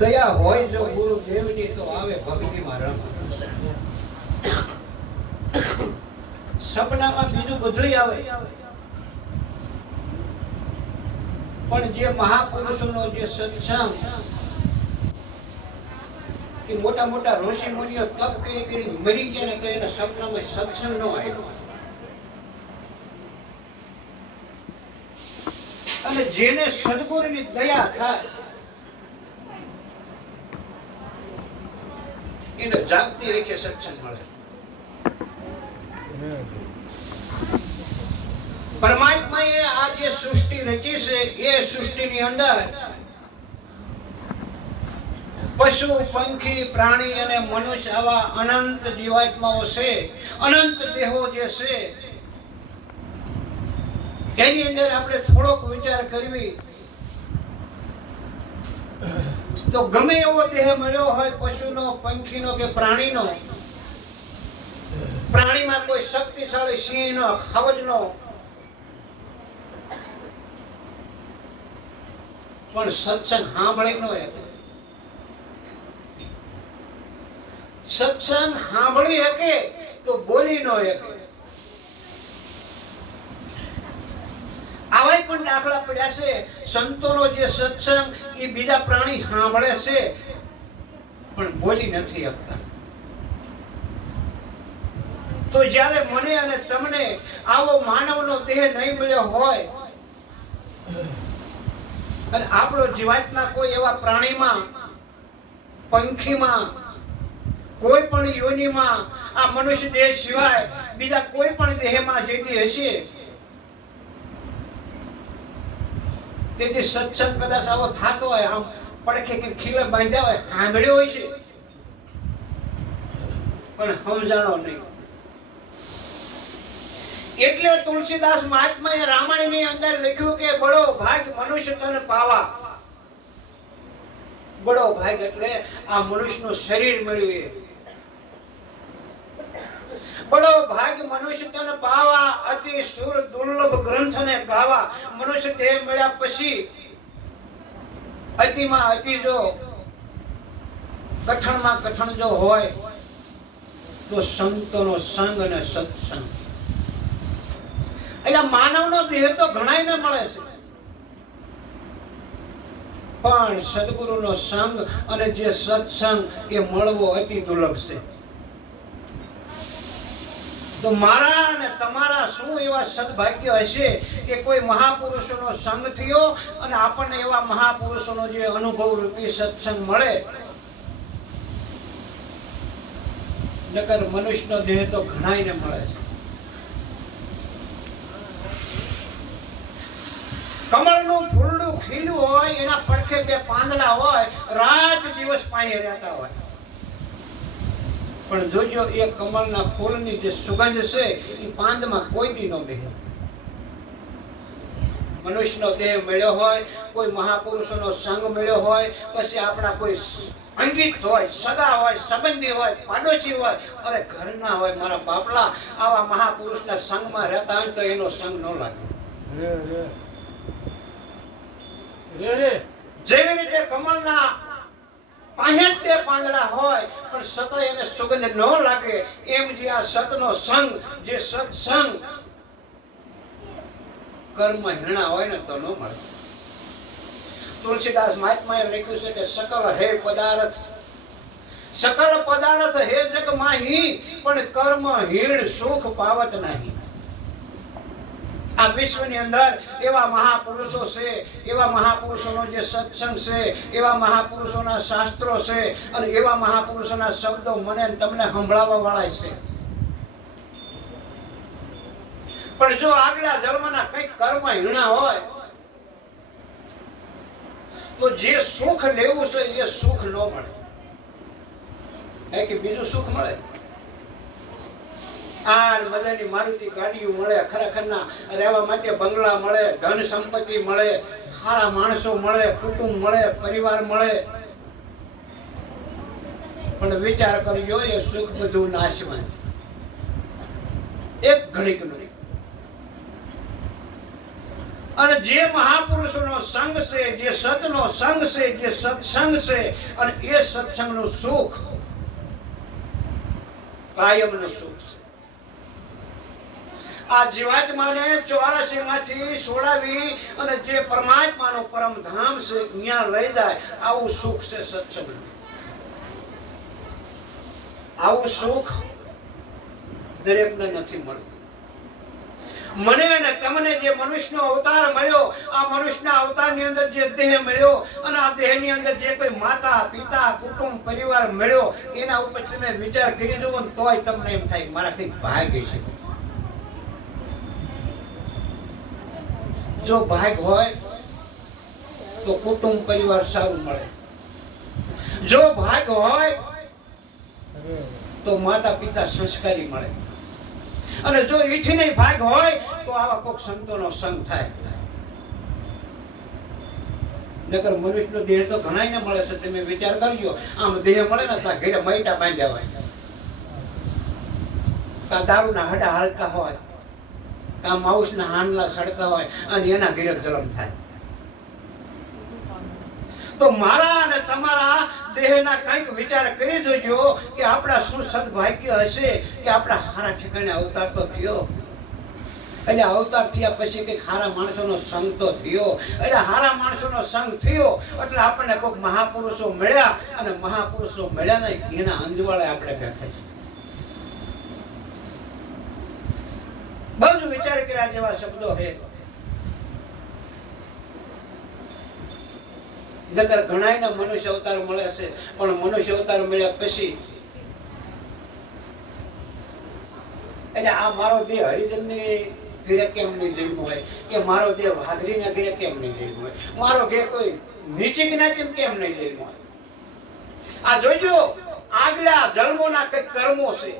દયા હોય જો ગુરુ દેવની તો આવે ભક્તિમાં રમ સપનામાં બીજું બધું આવે. પણ જે મહાપુરુષોનો જે સત્સંગ કે મોટા મોટા ઋષિ મુનિઓ તપ કરી કરી મરી ગયા ને તો એના સપનામાં સત્સંગ ન આવ્યો. અને જેને સદગુરુની દયા થાય એને જાગતી રેખે સત્સંગ મળે. પરમાત્માએ આ જે સૃષ્ટિ રચી છે, એ સૃષ્ટિની અંદર પશુ, પંખી, પ્રાણી અને મનુષ્ય આવા અનંત જીવાત્માઓ છે, અનંત દેહો જે છે એની અંદર આપણે થોડોક વિચાર કરવી. તો ગમે એવો દેહ મળ્યો હોય પશુનો, પંખીનો કે પ્રાણીનો, પ્રાણીમાં કોઈ શક્તિશાળી સિંહનો, ખવજનો. પણ સત્સંગ સાંભળી નો સત્સંગ સાંભળી શકે તો બોલી નો શકે. આવાય પણ દાખલા પડ્યા છે. સંતોનો જે સત્સંગ એ બીજા પ્રાણી સાંભળે છે, પણ બોલી નથી શકતા. તો જ્યારે મને અને તમને આવો માનવનો દેહ નહીં મળ્યો હોય, અને આપણો જીવાતના કોઈ એવા પ્રાણીમાં, પંખીમાં, કોઈ પણ યોનિમાં, આ મનુષ્ય દેહ સિવાય બીજા કોઈ પણ દેહમાં જેથી હશે તેથી સત્સંગ કદાચ આવો થતો હોય, આમ પડખે કે ખીલે બાંધ્યા હોય આંગળ્યો હોય છે. પણ સમજાણો નહીં. એટલે તુલસીદાસ મહાત્માએ રામાયણની અંદર લખ્યું કે બડો ભાગ મનુષ્ય તન પાવા. બડો ભાગ એટલે આ મનુષ્યનું શરીર મળ્યું એ. બડો ભાગ મનુષ્ય તન પાવા અતિ સુર દુર્લભ ગ્રંથને ગાવા મનુષ્ય દેહ મળ્યા પછી અતિમાં અતિ જો કઠણમાં કઠણ જો હોય, તો સંતોનો સંગ અને સત્સંગ. એટલે માનવનો દેહ તો ઘણાયને મળે છે. પણ સદગુરુનો સંગ અને જે સત્સંગ એ મળવો અતિ દુર્લભ છે. તો મારા અને તમારા શું એવા સદભાગ્ય હશે કે કોઈ મહાપુરુષોનો સંગ થયો અને આપણને એવા મહાપુરુષોનો જે અનુભવ રૂપી સત્સંગ મળે? નકર મનુષ્યનો દેહ તો ઘણાયને મળે છે. કમળનું ફૂલડું ખીલું હોય, એના પડખે બે પાંદડા હોય, રાત દિવસ પાણી રહેતા હોય. પણ જોજો એ કમળના ફૂલની જે સુગંધ છે એ પાંદમાં કોઈ દી ન બેહે. મનુષ્યનો દેહ મળ્યો હોય કોઈ મહાપુરુષોનો સંગ મળ્યો હોય પછી આપણા કોઈ અંગિત હોય સગા હોય સંબંધી હોય પાડોશી હોય અરે ઘરના હોય મારા બાપલા આવા મહાપુરુષના સંગમાં રહેતા હોય તો એનો સંગ ન લાગે. જેવી રીતે કમળના જ તે પાંદડા હોય, પણ સતય એને સુગંધ ન લાગે. એમ જે આ સતનો સંગ જે સત્સંગ કર્મ હીણા હોય ને તો ન મળે. તુલસીદાસ મહાત્માએ લખ્યું છે કે સકલ હે પદાર્થ સકલ પદાર્થ હે જગ માહી પણ કર્મ હીણ સુખ પાવત નહીં. આ વિશ્વની અંદર એવા મહાપુરુષો છે, એવા મહાપુરુષોનો જે સત્સંગ છે, એવા મહાપુરુષોના શાસ્ત્રો છે અને એવા મહાપુરુષોના શબ્દો મને તમને સંભળાવવા વાળા છે. પણ જો આગલા જન્મના કંઈક કર્મ હીણા હોય, તો જે સુખ લેવું છે એ સુખ ન મળે. કે બીજું સુખ મળે? આ મજાની મારુતિ ગાડીઓ મળે, ખરેખરના રહેવા માટે બંગલા મળે, ધન સંપત્તિ મળે, સારા માણસો મળે, કુટુંબ મળે, પરિવાર મળે. પણ વિચાર કરજો, એ સુખ બધું નાશમાં એક ઘડીક ઘડીકનું અને જે મહાપુરુષોનો સંગ છે, જે સતનો સંગ છે, જે સત્સંગ છે, અને એ સત્સંગનું સુખ કાયમનું સુખ છે. આ જીવાત્માને ચોરાસી માંથી છોડાવી અને જે પરમાત્માનો પરમ ધામ છે ત્યાં લઈ જાય, આવું સુખ છે સત્સંગ આવું સુખ દરેકને નથી મળતું. મને અને તમને જે મનુષ્યનો અવતાર મળ્યો, આ મનુષ્યના અવતારની અંદર જે દેહ મળ્યો અને આ દેહની અંદર જે કોઈ માતા, પિતા, કુટુંબ, પરિવાર મળ્યો, એના ઉપર તમે વિચાર કરી જુઓ ને તોય તમને એમ થાય મારા કંઈક ભાગ છે જો ભાગ હોય, તો કુટુંબ પરિવાર સારું મળે. જો ભાગ હોય, તો માતા પિતા સંસ્કારી મળે. અને જો ઈચ્છી નહીં ભાગ હોય, તો આવા કોઈક સંતોનો સંગ થાય. નકર મનુષ્યનો દેહ તો ઘણાય ને મળે છે, તમે વિચાર કરજો. આમ દેહ મળે ને તો ઘેરે મૈટા બાંધ્યા હોય. કાં દારૂના હડા હાલતા હોય. કાં માઉસના હાનલા સડતા હોય અને એના ઘરે જલમ થાય. તો મારા અને તમારા દેહના કંઈક વિચાર કરી જોજો કે આપણા શું સદભાગ્ય હશે કે આપણા હારા ઠેકાણે અવતાર તો થયો. એટલે અવતાર થયા પછી કંઈક હારા માણસોનો સંગ તો થયો. એટલે હારા માણસોનો સંગ થયો એટલે આપણને કોઈક મહાપુરુષો મળ્યા અને મહાપુરુષો મળ્યા ને એના અંજવાળે આપણે બેઠા છે વિચાર કર્યા જેવા શબ્દો હે નકર ઘણાયના મનુષ્ય અવતાર મળે છે, પણ મનુષ્ય અવતાર મળ્યા પછી એટલે આ મારો દેહ હરિજનની ઘરે કેમ નહીં જન્મ હોય? કે મારો દેહ વાઘરીના ઘરે કેમ નહીં જન્મ હોય? મારો ઘેર કોઈ નીચે જ્ઞાતિ કેમ નહીં જન્મ હોય? આ જોઈજો આગલા જન્મોના કઈ કર્મો છે.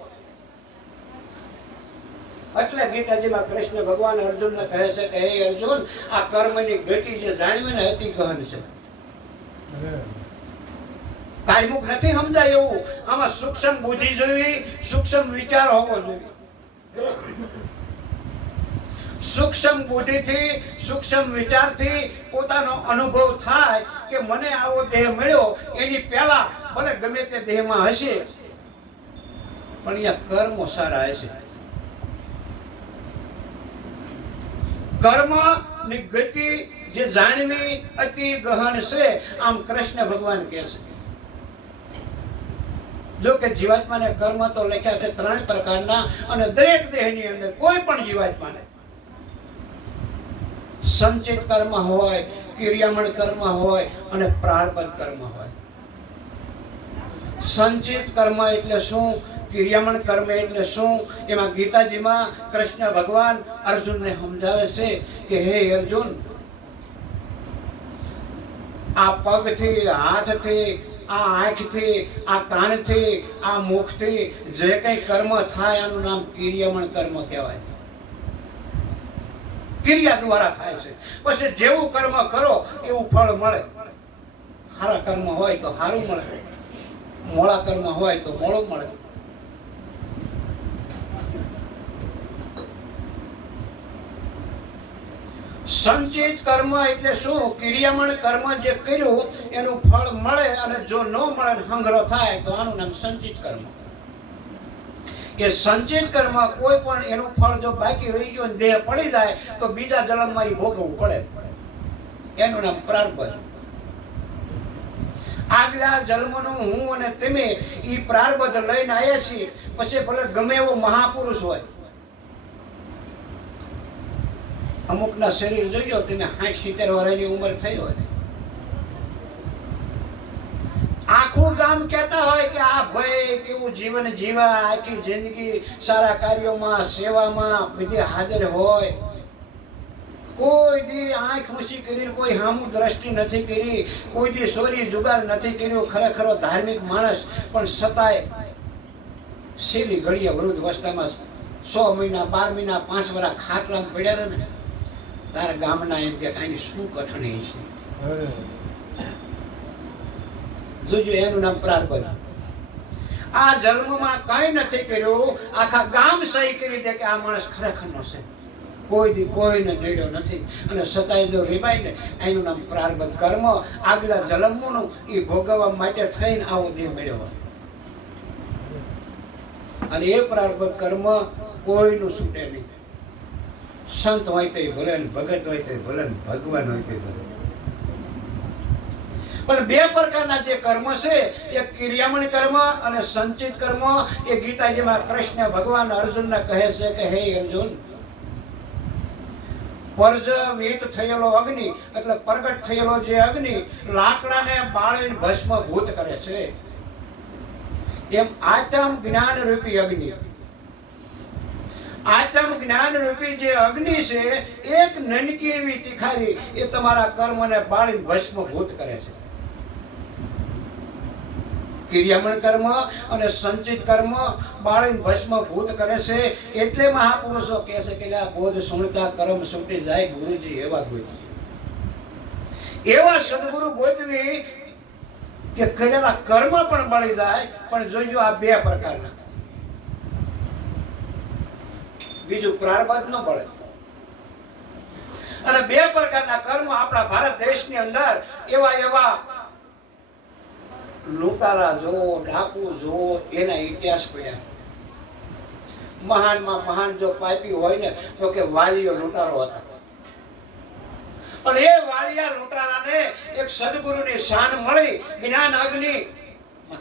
એટલે ગીતાજીમાં કૃષ્ણ ભગવાન અર્જુનને કહે છે કે, હે અર્જુન, આ કર્મની ગતિ જે જાણવી ને અતિ ગહન છે. કાયમુક નથી સમજાય એવું. આમાં સૂક્ષ્મ બુદ્ધિ જોવી, સૂક્ષ્મ વિચાર હોવો જોઈએ. સૂક્ષ્મ બુદ્ધિથી, સૂક્ષ્મ વિચારથી પોતાનો અનુભવ થાય કે મને આવો દેહ મળ્યો, એની પહેલા ભલે ગમે તે દેહમાં હશે, પણ અહીંયા કર્મો સારા હશે. કર્મની ગતિ જે જાણવી અતિ ગહન છે, આમ કૃષ્ણ ભગવાન કહે છે. જો કે જીવાત્માને કર્મ તો લખ્યા છે ત્રણ પ્રકારના અને દરેક દેહની અંદર કોઈ પણ જીવાત્માને સંચિત કર્મ હોય, ક્રિયામણ કર્મ હોય અને પ્રાણપદ કર્મ હોય. સંચિત કર્મ એટલે શું? ક્રિયામણ કર્મ એટલે શું? એમાં ગીતાજીમાં કૃષ્ણ ભગવાન અર્જુનને સમજાવે છે કે હે અર્જુન, આ પગથી હાથથી, આ આંખથી, આ કાનથી, આ મુખથી જે કંઈ કર્મ થાય આનું નામ ક્રિયામણ કર્મ કહેવાય. ક્રિયા દ્વારા થાય છે. પછી જેવું કર્મ કરો, એવું ફળ મળે. સારા કર્મ હોય તો સારું મળે. મોળા કર્મ હોય તો મોળું મળે. સંચિત કર્મ એટલે શું? ક્રિયામણ કર્મ જે કર્યું, એનું ફળ મળે અને જો ન મળે સંગ્રહ થાય, તો આનું નામ સંચિત કર્મ. કે સંચિત કર્મ કોઈ પણ એનું ફળ જો બાકી રહી ગયું દેહ પડી જાય, તો બીજા જન્મમાં એ ભોગવવું પડે. એનું નામ પ્રારબ્ધ આગલા જન્મનું હું અને તમે એ પ્રારબ્ધ લઈને આવ્યા છીએ. પછી ભલે ગમે એવો મહાપુરુષ હોય અમુકના શરીર જોયો તેને સાઠ સિત્તેર વર્ષની ઉંમર થઈ હોય. આખું ગામ કહેતા હોય કે આ ભાઈ કેવું જીવન જીવા આખી જિંદગી સારા કાર્યોમાં, સેવામાં બધી હાજર હોય. કોઈ દી આંખ ઊંચી કરીને કોઈ હામું દ્રષ્ટિ નથી કરી, કોઈ દી સોરી જુગાર નથી કર્યો, ખરેખરો ધાર્મિક માણસ, પણ છતાંય શેલી ઘડીએ વૃદ્ધ અવસ્થામાં સો મહિના, બાર મહિના, પાંચ વર્ષ ખાટલામાં પડ્યા ને. તારા ગામના એમ કે આની શું કઠણી છે? જોજો, એનું નામ પ્રાર્થના આ જન્મમાં કઈ નથી કર્યું. આખા ગામ સહી કરી દે કે આ માણસ ખરેખરનો છે. કોઈ દી કોઈને નડ્યો નથી. અને છતાંય જો રીમાય ને એનું નામ પ્રારબ્ધ કર્મ. આગલા જન્મનું એ ભોગવવા માટે થઈને આવો દેહ મળ્યો અને એ પ્રારબ્ધ કર્મ કોઈનું છૂટે નહીં. સંત હોય તો ભલે ભગત હોય તો ભલે ભગવાન હોય તો ભલે. પણ બે પ્રકારના જે કર્મ છે એ ક્રિયામણ કર્મ અને સંચિત કર્મ, એ ગીતાજીમાં કૃષ્ણ ભગવાન અર્જુનને કહે છે કે, હે અર્જુન, પરજવિત થયેલો અગ્નિ, એટલે પ્રગટ થયેલો જે અગ્નિ, લાકડાને બાળીને ભસ્મભૂત કરે છે. એમ આચમ જ્ઞાન રૂપી અગ્નિ. આચમ જ્ઞાન રૂપી જે અગ્નિ છે, એક નનકી એવી તિખારી, એ તમારા કર્મને બાળીને ભસ્મભૂત કરે છે. ક્રિયામણ કર્મ અને સંચિત કર્મ બાળીને ભસ્મભૂત કરે છે. એટલે મહાપુરુષો કહે છે કે આ બોધ સુણતા કર્મ છૂટી જાય ગુરુજી એવા ગોતવી એવા સદગુરુ ગોતવી કે કરેલા કર્મ પણ બળી જાય, પણ જોઈજો આ બે પ્રકારના. બીજું પ્રારબ્ધ ન બળે અને બે પ્રકારના કર્મ આપણા ભારત દેશની અંદર એવા એવા લૂંટારા જોવો ડાકુ જોવો એના ઇતિહાસ પડ્યા. મહાનમાં મહાન જો પાપી હોય ને, તો કે વાલીઓ લૂંટારો હતા. પણ એ વાલિયા લૂંટારાને એક સદગુરુની શાન મળી, જ્ઞાન અગ્નિ.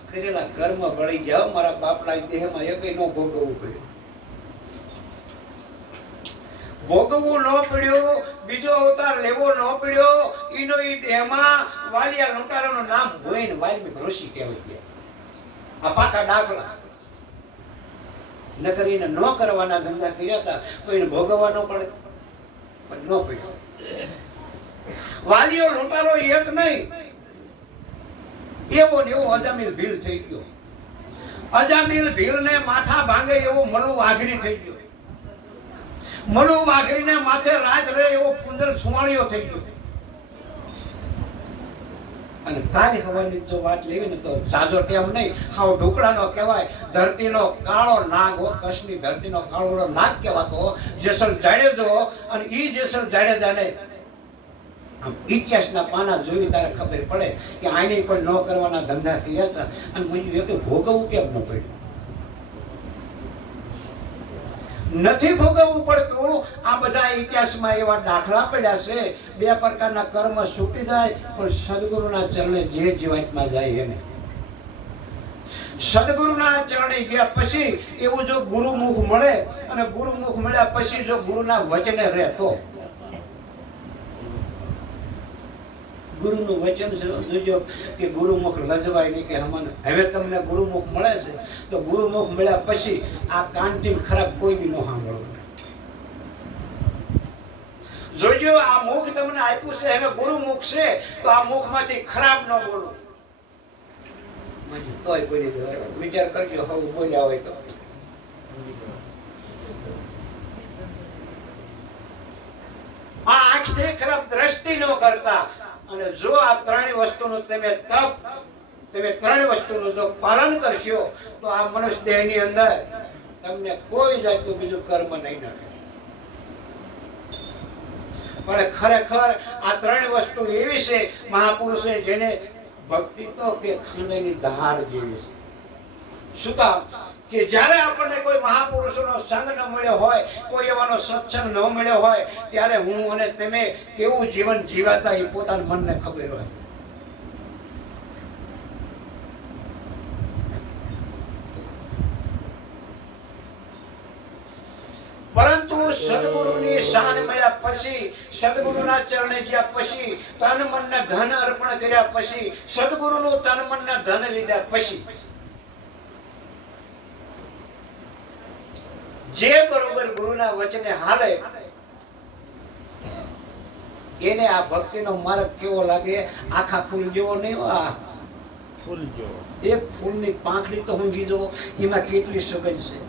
કરેલા કર્મ ભળી ગયા મારા બાપના દેહમાં એકેય ન ભોગવવું પડ્યું ભોગવવું ન પડ્યું, બીજો અવતાર લેવો ન પડ્યો, ઈનો ઈ દેહમાં વાલિયા લૂંટારાનું નામ ગોઈન વાલ્મીક ઋષિ કહેવાય ગયા આ પાકા દાખલા નકર એને ન કરવાના ધંધા કર્યા હતા તો એને ભોગવવા ન પડે પણ ન પડ્યો. વાલીઓ લૂંટારો એક નહીં. એવો ને એવો અજામિલ ભીલ થઈ ગયો. અજામિલ ભીલ ને માથા ભાંગે એવો મનુ વાઘરી થઈ ગયો. મનુ વાઘરીને માથે રાજ રહે એવો કુંદર સુવાણીઓ થઈ ગયો. અને કાલે હવાની જો વાત લેવી ને તો સાજો ટેમ નહીં, હાવ ઢોકળાનો કહેવાય, ધરતીનો કાળો નાગ હો, કચ્છની ધરતીનો કાળો નાગ કહેવાતો જેસલ જાડેજો અને ઈ જેસલ જાડેજાને આમ ઇતિહાસના પાના જોઈ તારે ખબર પડે કે આને પણ ન કરવાના ધંધા થયા હતા. અને મને કે ભોગવવું કેમ ન પડ્યું? નથી ભોગવવું પડતું. આ બધા ઇતિહાસમાં એવા દાખલા પડ્યા છે. બે પ્રકારના કર્મ છૂટી જાય, પણ સદગુરુના ચરણે જે જીવાતમાં જાય એને. સદગુરુના ચરણે ગયા પછી એવું જો ગુરુમુખ મળે, અને ગુરુમુખ મળ્યા પછી જો ગુરુના વચને રહે તો ગુરુનું વચન છે, જોજો કે ગુરુમુખ લજવાય નહીં કે હમને હવે તમને ગુરુમુખ મળે છે, તો ગુરુમુખ મળ્યા પછી આ કાનથી ખરાબ કોઈ બી ન સાંભળવું જોજો, આ મુખ તમને આપ્યું છે, હવે ગુરુમુખ છે, તો આ મુખમાંથી ખરાબ ન બોલો. તોય બોલી. વિચાર કરજો, હવે બોલ્યા હોય તો. આ આંખથી ખરાબ દ્રષ્ટિ ન કરતા. અને જો આ ત્રણેય વસ્તુનું તમે તપ, તમે ત્રણેય વસ્તુનું જો પાલન કરશો, તો આ મનુષ્ય દેહની અંદર તમને કોઈ જાતનું બીજું કર્મ નહીં નડે. પણ ખરેખર આ ત્રણેય વસ્તુ એવી છે મહાપુરુષે જેને ભક્તિ તો કે ખંડની ધાર જેવી છે. શું કામ? કે જ્યારે આપણને કોઈ મહાપુરુષોનો સંગ ન મળ્યો હોય, કોઈ એવાનો સત્સંગ ન મળ્યો હોય, ત્યારે હું અને તમે કેવું જીવન જીવાતા એ પોતાના મનને ખબર હોય. પરંતુ સદગુરુની શાન મળ્યા પછી, સદગુરુના ચરણે ગયા પછી, તન મનને ધન અર્પણ કર્યા પછી, સદગુરુનું તન મનને ધન લીધા પછી જે બરોબર ગુરુના વચને હાલે એને આ ભક્તિનો માર્ગ કેવો લાગે? આખા ફૂલ જેવો નહીં હો આ. ફૂલ જેવો. એક ફૂલની પાંખડી તો ઊંઘી જો એમાં કેટલી સુગંધ છે?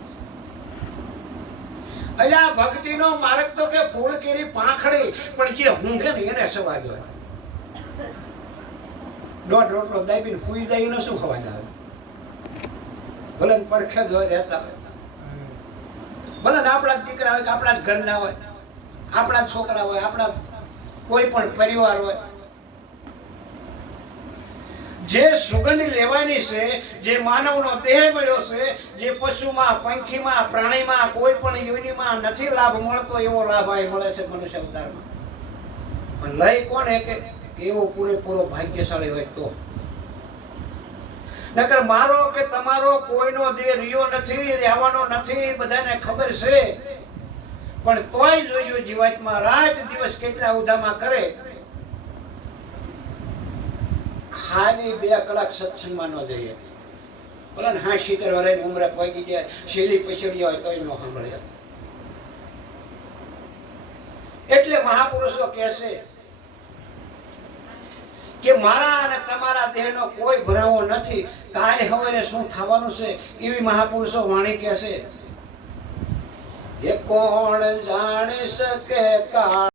આ ભક્તિનો માર્ગ તો કે ફૂલ કેરી પાંખડી પણ જે ઊંઘે ને એને સવાજ હોય. દોઢ રોટલો દાબીને ફૂઈ જાય એનો શું ખવાજ આવે? ભલે પડખે જ હોય રહેતા હોય. ભલે ને આપણા જ દીકરા હોય કે આપણા જ ઘરના હોય, આપણા છોકરા હોય, આપણા કોઈ પણ પરિવાર હોય. જે સુગંધ લેવાની છે, જે માનવનો દેહ મળ્યો છે, જે પશુમાં, પંખીમાં, પ્રાણીમાં, કોઈ પણ યોનિમાં નથી લાભ મળતો, એવો લાભ આ મળે છે મનુષ્ય અવતારમાં પણ લઈ કોને કે એવો પૂરેપૂરો ભાગ્યશાળી હોય તો? નકર મારો કે તમારો કોઈનો દેહ રહ્યો નથી, રહેવાનો નથી બધાને ખબર છે. પણ તોય જોજો જીવાતમાં રાત દિવસ કેટલા ઉધામાં કરે. ખાલી બે કલાક સત્સંગમાં ન જઈએ ભલે હા શીતર વરેની ઉમરે પહોંચી જાય, શેલી પછડી હોય તોય ન સાંભળે. એટલે મહાપુરુષો કહેશે કે મારા અને તમારા દેહનો કોઈ ભરાવો નથી. કાલે હવે શું થવાનું છે એવી મહાપુરુષો વાણી કહેશે એ કોણ જાણી શકે કાળ